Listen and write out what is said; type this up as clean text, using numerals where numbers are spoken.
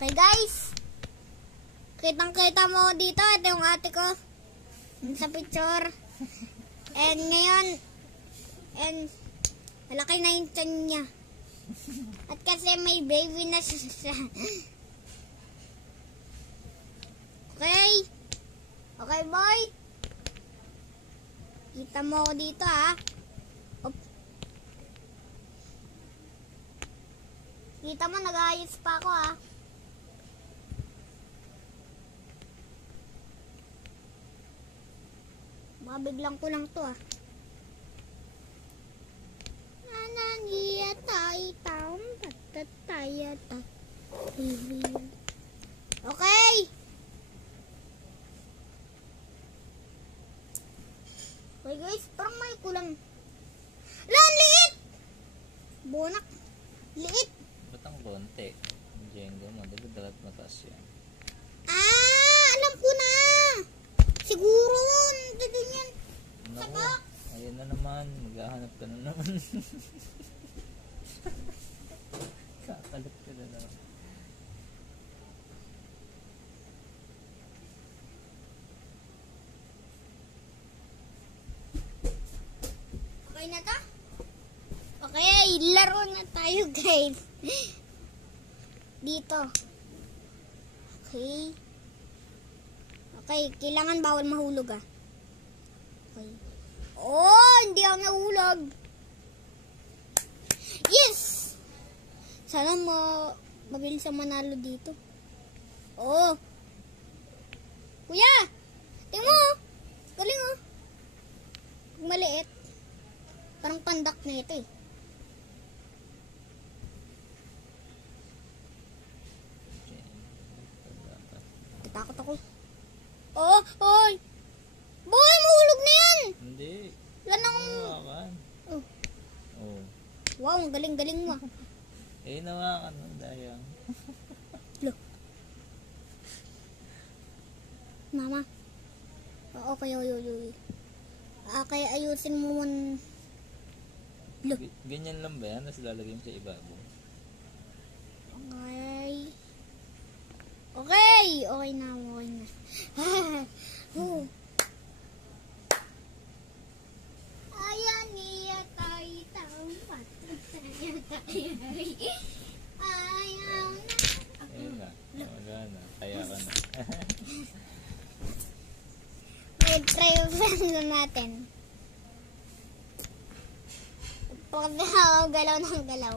Okay guys, kitang-kita mo dito, ito yung ate ko sa picture. And ngayon, malaki na yung tiyan niya. At kasi may baby na siya. Okay? Okay boy? Kita mo ako dito ha. Op. Kita mo, nag-aayos pa ako ha. Mabiglang ko lang to ah. Nananiya tayo taong patataya ta. Okay. Okay guys, parang may kulang. Lang, liit! Bunak. Liit. Ba't ang konti? Jenga mo, dagat mataas yan. Ah, alam ko na. Siguro, dito yan. Naku, ayun na naman. Maghahanap ka na naman. Kakalat ka na naman. Okay na to? Okay, laro na tayo guys. Dito. Okay. Okay, kailangan bawal mahulog ah. Okay. Oh, hindi ako nahulog. Yes! Sana mabilis ang manalo dito. Oh. Kuya! Tingnan mo. Galing oh. Maliit. Parang pandak na ito eh. Takot ako. Oh, oy. Boy, mahulog na yan. Hindi. Lanang. Oh. Oh. Wow, ang galing-galing mo. Eh, nawakan mo, dayang. Look. Mama. Oo, kaya kaya ayusin mo man. Look. Ganyan lang ba yan? Tapos lalagay mo sa ibabaw. Okay. Okay. Okay na. Okay na. Ayan niya tayo taong patutaya tayo. Ayaw na. Ayun na. Wala na. Kaya ka na. May try na natin. Pag galaw ng galaw.